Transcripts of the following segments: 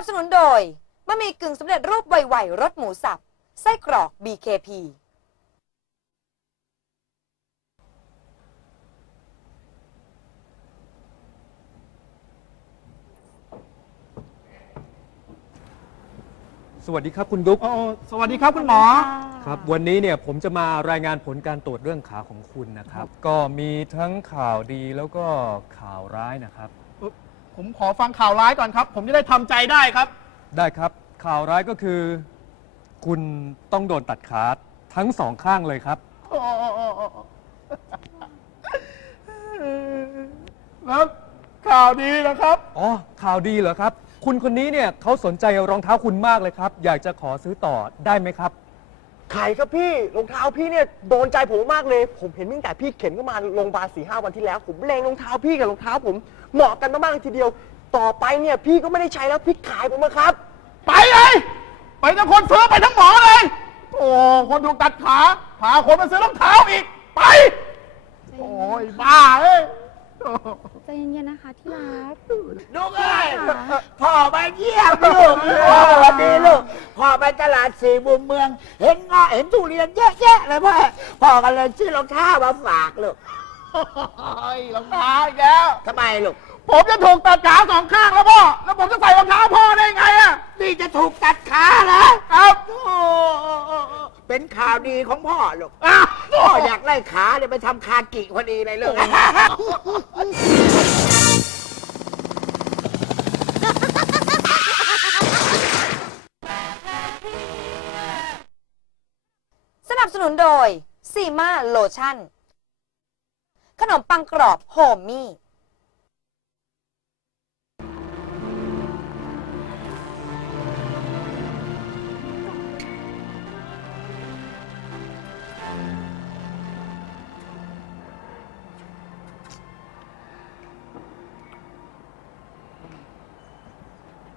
นับสนุนโดยบะหมี่กึ่งสำเร็จรูปไวๆรสหมูสับ ไส้กรอก BKP สวัสดีครับคุณดุ๊กโอ้สวัสดีครับคุณหมอ ครับ วันนี้เนี่ยผมจะมารายงานผลการตรวจเรื่องขาของคุณนะครับ ก็มีทั้งข่าวดีแล้วก็ข่าวร้ายนะครับ ผมขอฟังข่าวร้ายก่อนครับ ผมจะได้ทำใจได้ครับ ได้ครับข่าวร้ายก็คือ คุณต้องโดนตัดขาทั้งสองข้างเลยครับโอ้แล้วข่าวดีนะครับ อ๋อ ข่าวดีเหรอครับ คุณคนนี้เนี่ยเขาสนใจรองเท้าคุณมากเลยครับ อยากจะขอซื้อต่อได้ไหมครับ ขายครับพี่รองเท้าพี่เนี่ยโดนใจผมมากเลย ผมเห็นตั้งแต่พี่เข็นเข้ามาโรงพยาบาลสี่ห้าวันที่แล้ว ผมเลงรองเท้าพี่กับรองเท้าผมเหมาะกันมากๆทีเดียว ต่อไปเนี่ยพี่ก็ไม่ได้ใช้แล้วพี่ขายผมนะครับ ไปเลย ไปทั้งคนซื้อไปทั้งหมอเลย โอ้คนถูกตัดขาพาคนมาซื้อรองเท้าอีก ไป โอ้ยบ้าเอ้ย ใจเย็นๆนะคะที่รัก ลูกเอ้ยพ่อมาเยี่ยมลูกพ่อสวัสดีลูกพ่อไปตลาดสี่มุมเมือง เห็นเงาะเห็นทุเรียนเยอะแยะเลยพ่อพ่อก็เลยซื้อรองเท้ามาฝากลูกโอ้ยรองเท้าอีกแล้ว ทำไมลูก ผมจะถูกตัดขาสองข้างแล้วพ่อ แล้วผมจะใส่รองเท้าพ่อได้ไงอะนี่จะถูกตัดขาเหรอครับโอ้ เป็นข่าวดีของพ่อลูกอ้าวพ่ออยากได้ขาเนี่ยไปทำคากิพอดีเลยลูกสนับสนุนโดยซีมาโลชั่น ขนมปังกรอบโฮมมี่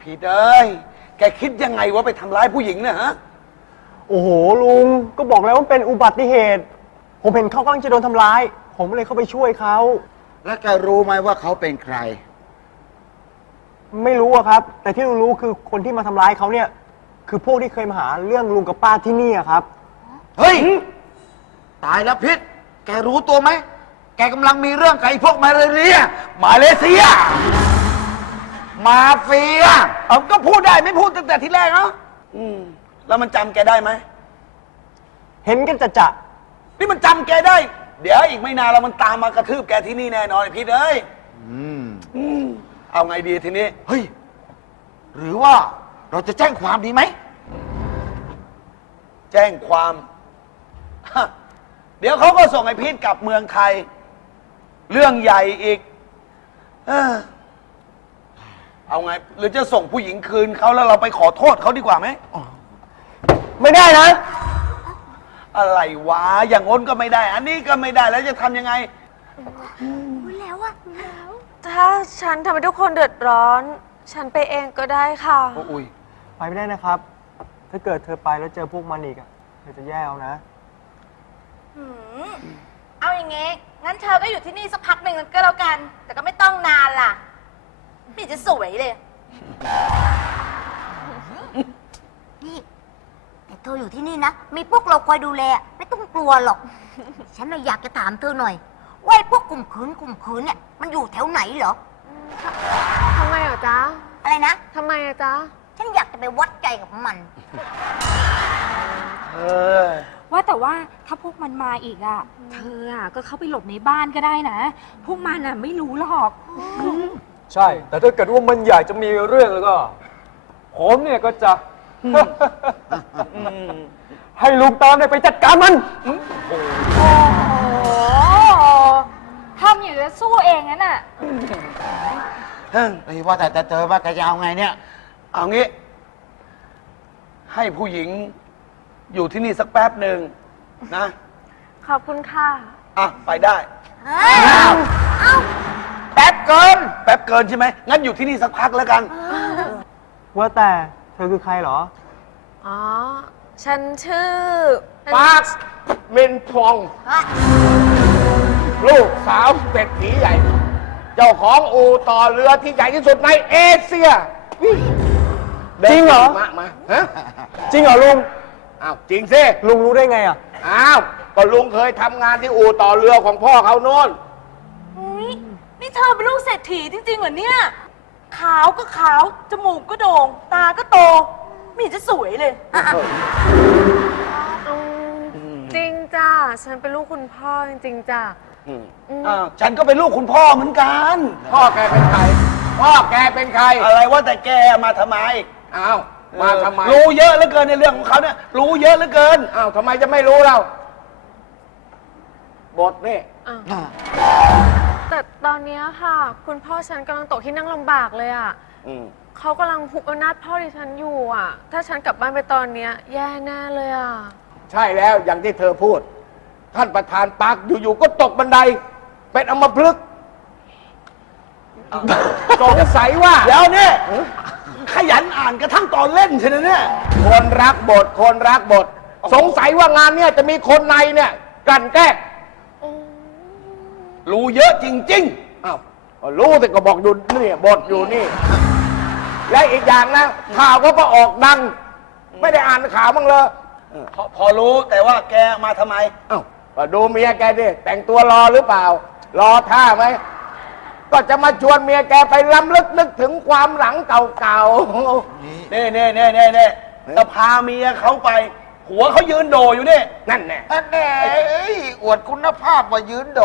พี่เอ้ย แกคิดยังไงว่าไปทำร้ายผู้หญิงเนี่ยฮะ โอ้โหลุงก็บอกแล้วว่าเป็นอุบัติเหตุ ผมเห็นเขากำลังจะโดนทำร้าย ผมเลยเข้าไปช่วยเขาแล้วแกรู้ไหมว่าเขาเป็นใคร ไม่รู้อะครับ แต่ที่ลุงรู้คือคนที่มาทำร้ายเขาเนี่ย คือพวกที่เคยมาหาเรื่องลุงกับป้าที่นี่อะครับ เฮ้ย ตายแล้วพิษ แกรู้ตัวไหม แกกำลังมีเรื่องกับไอ้พวกมาเลเซีย มาเลเซีย มาเฟียเอาก็พูดได้ไม่พูดตั้งแต่ทีแรกเนาะอืมแล้วมันจำแกได้ไหม เห็นกันจะจะนี่มันจำแกได้ เดี๋ยวอีกไม่นานเรามันตามมากระทืบแกที่นี่แน่นอนไอ้พิษเอ้ยอืมเอาไงดีทีนี้ เฮ้ย หรือว่าเราจะแจ้งความดีไหม แจ้งความฮะเดี๋ยวเขาก็ส่งไอ้พีทกลับเมืองไทย เรื่องใหญ่อีก เออ เอาไง หรือจะส่งผู้หญิงคืนเขาแล้วเราไปขอโทษเขาดีกว่าไหม ไม่ได้นะ อะไรวะ อย่างง้นก็ไม่ได้ อันนี้ก็ไม่ได้ แล้วจะทำยังไงถ้าฉันทำให้ทุกคนเดือดร้อน ฉันไปเองก็ได้ค่ะ โอ้ยไปไม่ได้นะครับ ถ้าเกิดเธอไปแล้วเจอพวกมันอีกอะเธอจะแย่เอานะเอาอย่างงี้ งั้นเธอก็อยู่ที่นี่สักพักหนึ่งก็แล้วกัน แต่ก็ไม่ต้องนานล่ะ ไม่เห็นจะสวยเลย นี่แต่เธออยู่ที่นี่นะ มีพวกเราคอยดูแล ไม่ต้องกลัวหรอก ฉันน่ะอยากจะถามเธอหน่อยว่าไอ้พวกกลุ่มขืนกลุ่มขืนเนี่ยมันอยู่แถวไหนเหรอ ทำไมเหรอจ๊ะอะไรนะ ทำไมอะจ๊ะ ฉันอยากจะไปวัดใจกับมัน เออ ว่าแต่ว่าถ้าพวกมันมาอีกอะเธออะก็เข้าไปหลบในบ้านก็ได้นะ พวกมันอะไม่รู้หรอก ใช่ แต่ถ้าเกิดว่ามันอยากจะมีเรื่องแล้วก็ ผมเนี่ยก็จะ ให้ลุงตามเนี่ยไปจัดการมัน โอ้ทำอย่างจะสู้เองนั่นน่ะเฮ้ยว่าแต่แต่เธอว่าแกจะเอาไงเนี่ย เอางี้ ให้ผู้หญิงอยู่ที่นี่สักแป๊บหนึ่งนะ ขอบคุณค่ะ อะ ไปได้เฮ้ยเอ้าแป๊บ เกิน แป๊บเกินใช่ไหม งั้นอยู่ที่นี่สักพักแล้วกัน ว่าแต่เธอคือใครเหรอ อ๋อ ฉันชื่อปากเมนทองลูกสาวเป็ดผีใหญ่ เจ้าของอู่ต่อเรือที่ใหญ่ที่สุดในเอเชียจริงเหรอ มามาฮะจริงเหรอลุง อ้าวจริงสิ ลุงรู้ได้ไงอะ อ้าว ก็ลุงเคยทำงานที่อู่ต่อเรือของพ่อเขาโน่นอุ๊ยนี่ เธอเป็นลูกเศรษฐีจริงๆเหรอเนี่ย ขาวก็ขาว จมูกก็โด่ง ตาก็โต ไม่เห็นจะสวยเลย จริงจ้าฉันเป็นลูกคุณพ่อจริงๆจ้าอ้าวฉันก็เป็นลูกคุณพ่อเหมือนกัน พ่อแกเป็นใคร พ่อแกเป็นใคร อะไรว่าแต่แกมาทำไมอ้าว มาทำไม รู้เยอะเหลือเกินในเรื่องของเขาเนี่ยรู้เยอะเหลือเกิน อ้าวทำไมจะไม่รู้เรา บทนี่ แต่ตอนเนี้ยค่ะ คุณพ่อฉันกำลังตกที่นั่งลำบากเลยอะอืมเขากำลังหุบอำนาจพ่อดิฉันอยู่อะ ถ้าฉันกลับบ้านไปตอนเนี้ย แย่แน่เลยอะ ใช่แล้วอย่างที่เธอพูด ท่านประธานปักอยู่ๆก็ตกบันได เป็นอมพลึกษ์สงสัยว่าเดี๋ยวเนี่ยขยันอ่านกระทั่งตอนเล่นใช่ไหมเนี่ยคนรักบทคนรักบท สงสัยว่างานเนี่ยจะมีคนในเนี่ยกลั่นแกล้ง รู้เยอะจริง อ้าวก็รู้แต่ก็บอกอยู่นี่บทอยู่นี่ และอีกอย่างนะข่าวก็ก็ออกดัง ไม่ได้อ่านข่าวบ้างเลยๆพอพอรู้แต่ว่าแกมาทำไม เอ้าก็ดูเมียแกดิแต่งตัวรอหรือเปล่า รอท่าไหมก็จะมาชวนเมียแกไปล้ำลึกนึกถึงความหลังเก่าๆเน่เน่เน่เน่เน่จะพาเมียเขาไป หัวเขายืนโดอยู่นี่นั่นแน่อันแน่อวดคุณภาพว่ายืนโด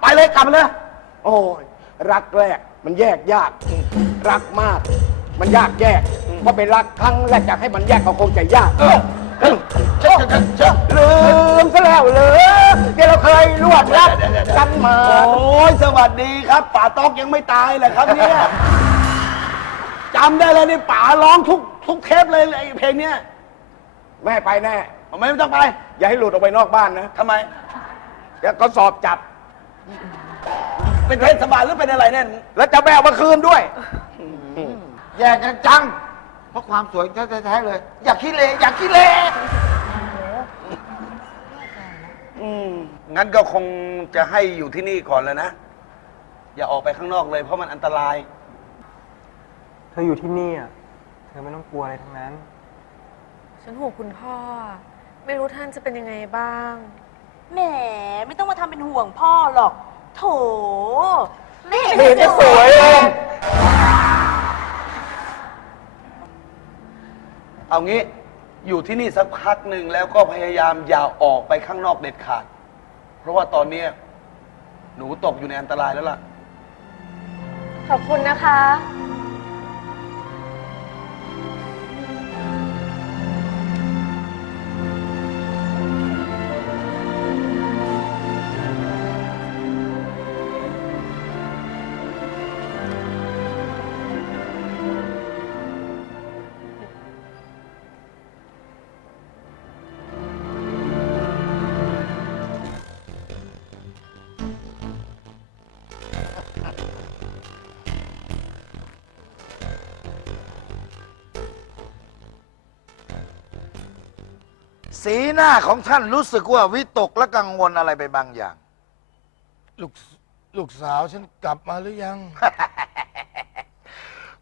ไปเลยกลับมาเลยโอ้ยรักแรกมันแยกยาก รักมาก มันยากแยกเพราะเป็นรักครั้งแรกอยากให้มันแยกก็คงจะยากเออเชิญเชิญเชิญเชิญลืมซะแล้วเลยเดี๋ยวเราเคยร่วมรักกันมา โอ้ยสวัสดีครับป่าตอกยังไม่ตายเลยครับเนี่ย จำได้เลยนี่ป่าร้องทุกทุกเทปเลยไอ้เพลงเนี้ยแม่ไปแน่ ทำไมไม่ต้องไปอย่าให้หลุดออกไปนอกบ้านนะทำไม เดี๋ยวก็สอบจับ เป็นเทศบาลหรือเป็นอะไรเนี่ยแล้วจะแม่เอามาคืนด้วย แย่กันจัง เพราะความสวยแท้ๆเลย อยากขี้เลอยากขี้เลอืมงั้นก็คงจะให้อยู่ที่นี่ก่อนแล้วนะ อย่าออกไปข้างนอกเลยเพราะมันอันตรายเธออยู่ที่นี่อะ เธอไม่ต้องกลัวอะไรทั้งนั้น ฉันห่วงคุณพ่อ ไม่รู้ท่านจะเป็นยังไงบ้าง แหมไม่ต้องมาทำเป็นห่วงพ่อหรอก โถนี่ไม่เห็นจะสวยเลยเอางี้อยู่ที่นี่สักพักหนึ่งแล้วก็พยายามอย่าออกไปข้างนอกเด็ดขาด เพราะว่าตอนเนี้ยหนูตกอยู่ในอันตรายแล้วล่ะ ขอบคุณนะคะ สีหน้าของท่านรู้สึกว่าวิตกและกังวลอะไรไปบางอย่าง ลูกลูกสาวฉันกลับมาหรือยัง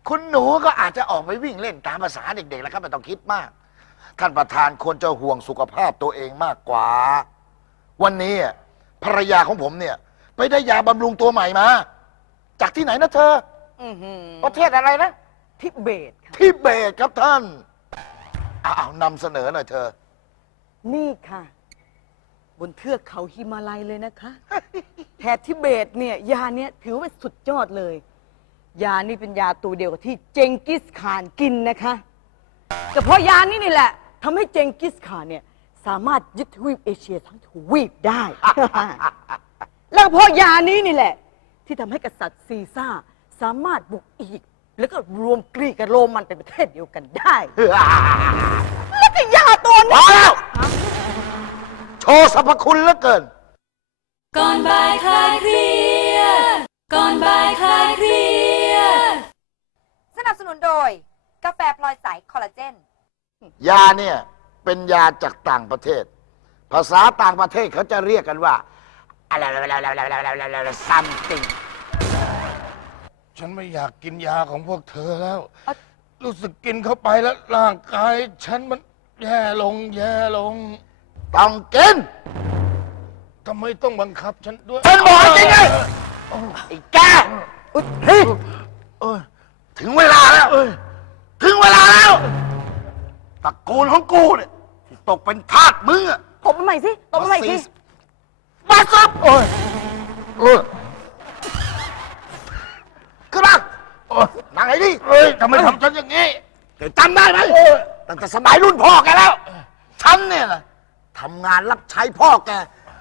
คุณหนูก็อาจจะออกไปวิ่งเล่นตามภาษาเด็กๆแล้วครับไม่ต้องคิดมาก ท่านประธานควรจะห่วงสุขภาพตัวเองมากกว่า วันนี้อะภรรยาของผมเนี่ย ไปได้ยาบำรุงตัวใหม่มา จากที่ไหนนะเธออประเทศอะไรนะ ทิเบตค่ะ ทิเบตครับท่านอ้าวนำเสนอหน่อยเธอ นี่ค่ะ บนเทือกเขาฮิมาลัยเลยนะคะ แถบทิเบตเนี่ยยาเนี้ยถือว่าสุดยอดเลย ยานี่เป็นยาตัวเดียวกับที่เจงกิสข่านกินนะคะแต่เพราะยานี้นี่แหละทำให้เจงกิสข่านเนี่ยสามารถยึดทวีปเอเชียทั้งทวีปได้ แล้วเพราะยานี้นี่แหละ ที่ทำให้กษัตริย์ซีซ่าสามารถบุกอียิปต์แล้วก็รวมกรีกกับโรมันเป็นประเทศเดียวกันได้ แล้วก็ยาตัวพนี้ อแล้ว โชว์สรรพคุณเหลือเกิน ก่อนบ่ายคลายเครียด ก่อนบ่ายคลายเครียด สนับสนุนโดย กาแฟพลอยใสคอลลาเจน ยาเนี่ยเป็นยาจากต่างประเทศ ภาษาต่างประเทศเขาจะเรียกกันว่าอะไร something ฉันไม่อยากกินยาของพวกเธอแล้วรู้สึกกินเข้าไปแล้วร่างกาย ฉันมันแย่ลงแย่ลง ต้องกินทำไมต้องบังคับฉันด้วยฉันบอกจริงไงไอ้แกเฮ้ยเอ้ยถึงเวลาแล้วเอ้ยถึงเวลาแล้วตระกูลของกูเนี่ยที่ตกเป็นทาสมึงอะตบมันใหม่สิตบมันใหม่สิมาซับโอ้ยเอ้ยขึ้นมาโอ้ยนั่งไอ้ดิเอ้ยทำไมทำฉันอย่างนี้แกจำได้ไหมตั้งแต่สมัยรุ่นพ่อแกแล้ว ฉันเนี่ยนะ ทำงานรับใช้พ่อแก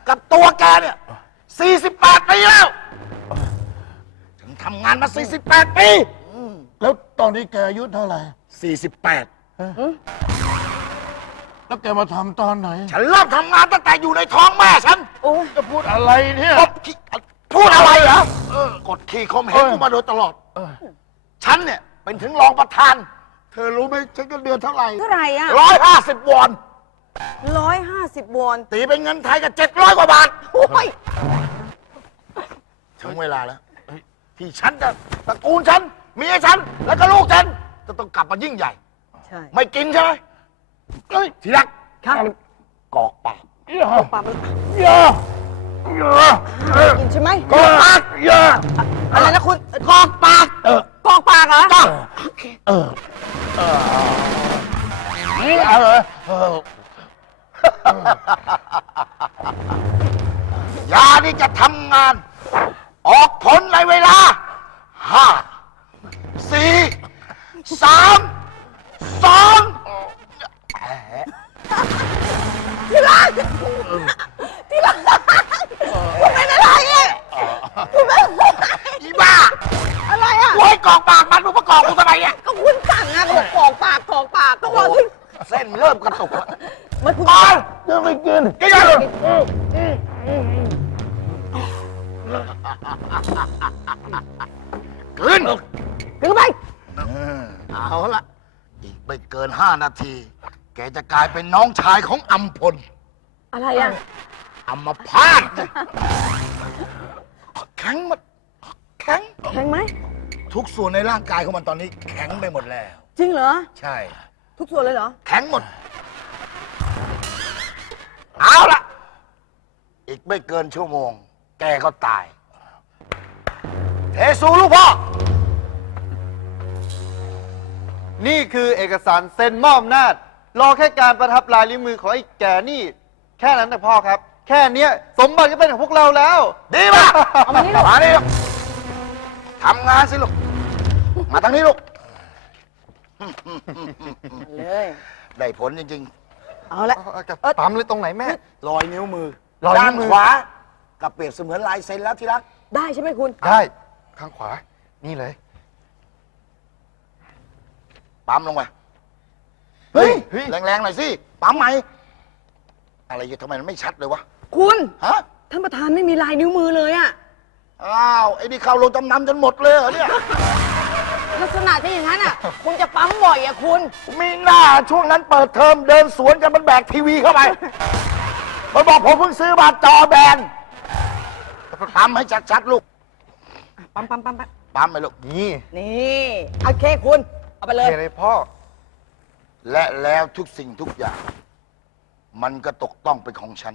กับตัวแกเนี่ย 48 ปีแล้ว ฉันทำงานมา 48 ปี แล้วตอนนี้แกอายุเท่าไหร่ 48 แล้วแกมาทำตอนไหนฉันเริ่มทำงานตั้งแต่อยู่ในท้องแม่ฉันโอ้ยจะพูดอะไรเนี่ย กดขี่พูดอะไรเหรอ กดขี่ข่มเหงกูมาโดยตลอด เออ ฉันเนี่ย เป็นถึงรองประธาน เธอรู้ไหมฉันก็เดือนเท่าไหร่เท่าไหร่อะร้อยห้าสิบวอน ร้อยห้าสิบวอนตีเป็นเงินไทยก็เจ็ดร้อยกว่าบาท โอ้ยถึงเวลาแล้วที่ฉันจะตระกูลฉันเมียฉัน แล้วก็ลูกฉัน จะต้องกลับมายิ่งใหญ่ ใช่ ไม่กินใช่ไหมเอ้ยทีรักค่ะกอกปากอย่าปากมันอย่าอย่าเออกินใช่ไหมกอกปากอย่าอะไรนะคุณกอกปากเออกอกปากเหรอเออเออเอาเหรอเออ ยานี่จะทำงาน ออกผลในเวลาห้าสี่สามสองอีบ้าอะไรอะโอ้ยกอกปากมันรู้ประกอบกูทำไมเนี่ยก็คุณสั่งอะก็บอกกอกปากกอกปากก็บอกที่เส้นเริ่มกระตุกแล้ว มันคุณก่อนจะไม่กินกินยังกินกินไป เอาละอีกไม่เกินห้านาที แกจะกลายเป็นน้องชายของอัมพลอะไรอะอัมพาตแข็งหมดแข็ง แข็งไหม ทุกส่วนในร่างกายของมันตอนนี้ แข็งไปหมดแล้ว จริงเหรอ ใช่ ทุกส่วนเลยเหรอ แข็งหมด เอาละอีกไม่เกินชั่วโมง แกก็ตายเทสูลูกพ่อ นี่คือเอกสารเซ็นมอบอำนาจ รอแค่การประทับลายนิ้วมือของไอ้แก่นี่ แค่นั้นนะพ่อครับ แค่เนี้ยสมบัติก็เป็นของพวกเราแล้ว ดีมากเอามานี่ลูก มานี่ลูกทำงานสิลูก มาทางนี้ลูก เลย ได้ผลจริง เอาละปั๊มเลยตรงไหนแม่ๆรอยนิ้วมือรอยนิ้ด้านวมือ ขวากับเปรียบเสมือนลายเซ็นแล้วที่รัก ได้ใช่ไหมคุณ ได้ข้างขวา นี่เลย ปั๊มลงไปเฮ้ยเฮ้ยแรงๆหน่อยสิ ปั๊มไหม อะไรอยู่ทำไมมันไม่ชัดเลยวะ คุณฮะ ท่านประธานไม่มีลายนิ้วมือเลยอะอ้าว ไอ้นี่เข้าลงจำนำจนหมดเลยเหรอเนี่ย ลักษณะที่อย่างนั้นอะ คุณจะปั๊มบ่อยอะคุณ มีหน้าช่วงนั้นเปิดเทอมเดินสวนกันมันแบกทีวีเข้าไป มันบอกผมเพิ่งซื้อมาจอแบนปั๊มให้ชัดๆลูก ปั๊มปั๊มปั๊มปั๊มปั๊มไปลูก นี่นี่โอเคคุณ เอาไปเลยเทเลยพ่อ และแล้วทุกสิ่งทุกอย่าง มันก็ตกต้องเป็นของฉัน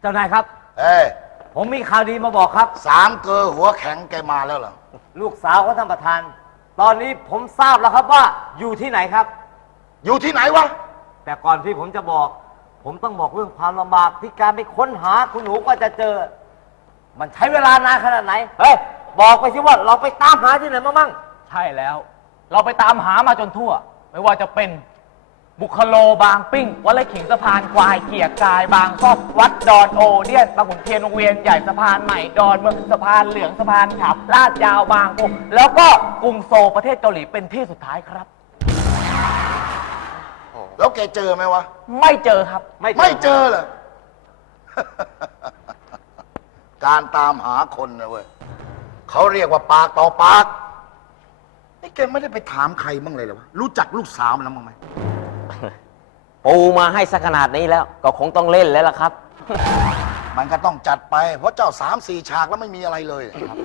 เจ้านายครับ เอ้ย ผมมีข่าวดีมาบอกครับ สามเกอหัวแข็งแกมาแล้วเหรอลูกสาวของท่านประธาน ตอนนี้ผมทราบแล้วครับว่าอยู่ที่ไหนครับ อยู่ที่ไหนวะ แต่ก่อนที่ผมจะบอก ผมต้องบอกเรื่องความลำบากที่การไปค้นหาคุณหนูก็จะเจอ มันใช้เวลานานขนาดไหนเฮ้ยบอกไปสิว่าเราไปตามหาที่ไหนมามั่งใช่แล้ว เราไปตามหามาจนทั่ว ไม่ว่าจะเป็น บุคโลบางปิ้ง วัดไร่ขิงสะพานควายเกียรกายบางซอกวัดดอนโอเดียนบางขุนเทียนวงเวียนใหญ่สะพานใหม่ดอนเมืองสะพานเหลืองสะพานขับลาดยาวบางปูแล้วก็กรุงโซลประเทศเกาหลีเป็นที่สุดท้ายครับ แล้วแกเจอไหมวะ ไม่เจอครับ ไม่เจอเหรอ การตามหาคนนะเว้ยเขาเรียกว่าปากต่อปาก นี่แกไม่ได้ไปถามใครบ้างเลยเหรอวะ รู้จักลูกสาวมันแล้วบ้างไหม ปูมาให้สักขนาดนี้แล้ว ก็คงต้องเล่นแล้วล่ะครับไมมันก็ต้องจัดไป เพราะเจ้าสามสี่ฉากแล้วไม่มีอะไรเลยครับ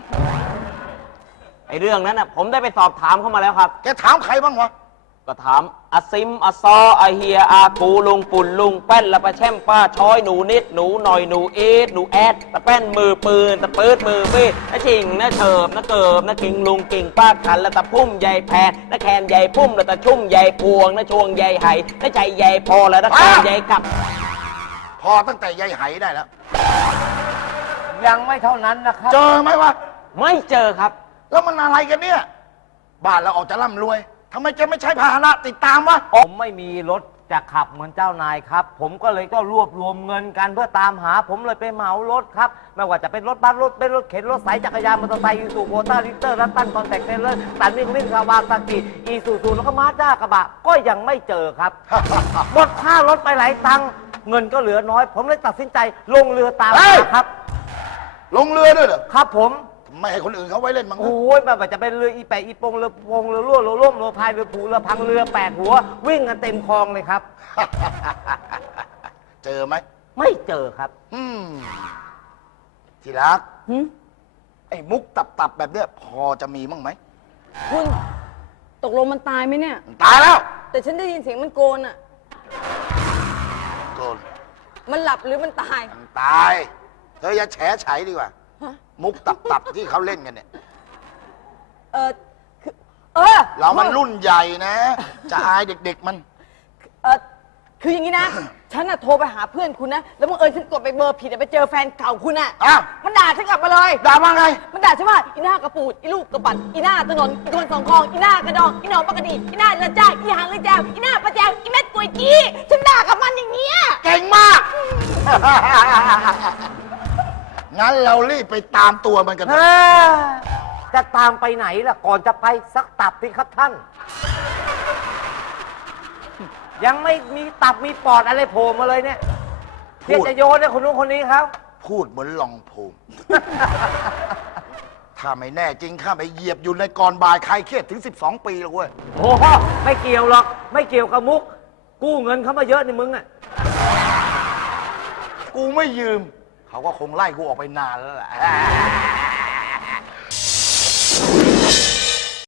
ไอเรื่องนั้นน่ะผมได้ไปสอบถามเข้ามาแล้วครับ แกถามใครบ้างวะ ก็ถาม อาซิมอาซออาเฮียอาปูลุงปุ่นลุงแป้นละปะแช่มป้าช้อยหนูนิดหนูหน่อยหนูเอดหนูแอดตะแป้นมือปืนตะปืดมือมีดนะชิงนะเฉิบนะเกิบนะกิงลุงกิ่งป้าขันละตะพุ่มใหญ่แพนนะแคนใหญ่พุ่มละตะชุ่มใหญ่พวงนะชวงใหญ่ไหนะใจใหญ่พอละนะแคนใหญ่กลับ พอตั้งแต่ยายไหได้แล้ว ยังไม่เท่านั้นนะครับ เจอไหมวะ ไม่เจอครับ แล้วมันอะไรกันเนี่ย บ้านเราออกจะร่ำรวย ทำไมแกไม่ใช้พาหนะติดตามวะผมไม่มีรถจะขับเหมือนเจ้านายครับ ผมก็เลยก็รวบรวมเงินกันเพื่อตามหา ผมเลยไปเหมารถครับ ไม่ว่าจะเป็นรถบัสรถเป็นรถเข็นรถสายจักรยานมอเตอร์ไซค์ยูสูโกต้าลิเตอร์รัตตันคอนแทคเทเลอร์ตันมิงลิงคาวาซากิอีซูซูแล้วก็มาด้ากระบะ ก็ยังไม่เจอครับ หมดค่ารถไปหลายตังค์เงินก็เหลือน้อย ผมเลยตัดสินใจลงเรือตามเฮ้หายครับ ลงเรือด้วยเหรอ ครับผม ไม่ให้คนอื่นเขาไว้เล่นมั้งโอ้ยแบบว่าจะเป็นเรืออีแปะอีปงเรือพงเรือรั่วเรือล่มเรือพายเรือผูเรือพังเรือแปดหัว วิ่งกันเต็มคลองเลยครับ เจอไหมไม่เจอครับอืมที่รักไอ้มุกตับตับๆแบบเนี้ยพอจะมีมั้งไหมคุณตกลงมันตายไหมเนี่ยตายแล้วแต่ฉันได้ยินเสียงมันโกนอะ โกนมันหลับหรือมันตาย มันตาย เธออย่าแฉไฉดีกว่า ฮะ มุกตับตับๆที่เขาเล่นกันเนี่ย เออคือเออเรามันรุ่นใหญ่นะ จะอายเด็กๆมัน เออคืออย่างนี้นะ ฉันน่ะโทรไปหาเพื่อนคุณนะ แล้วบังเอิญฉันกดไปเบอร์ผิดอะไปเจอแฟนเก่าคุณอะ อ้าว มันด่าฉันกลับมาเลย ด่าว่าไง มันด่าฉันว่าอีหน้ากระปูดอีลูกกระปัดอีหน้าถนนอีคนสองคลองอีหน้ากระดองอีหนองปากกระดีอีหน้าเลือดจ้าอีหางเลือดแจวอีหน้าปลาแจวอีเม็ดกล้วยจี้ฉันด่ากับมันอย่างเงี้ย เก่งมาก งั้นเรารีบไปตามตัวมันกันเถอะจะตามไปไหนล่ะ ก่อนจะไปสักตับสิครับท่าน ยังไม่มีตับมีปอดอะไรโผล่มาเลยเนี่ยพูดที่จะโยนให้คนนู้นคนนี้เขาพูดเหมือนลองภูมิ ถ้าไม่แน่จริงข้าไปเหยียบอยู่ในกรบายใครเครียดถึง 12 ปีแล้วเว้ย โอ้โหไม่เกี่ยวหรอก ไม่เกี่ยวกับมุก กู้เงินเขามาเยอะนี่มึงอะ กูไม่ยืม เขาก็คงไล่กูออกไปนานแล้วแหละ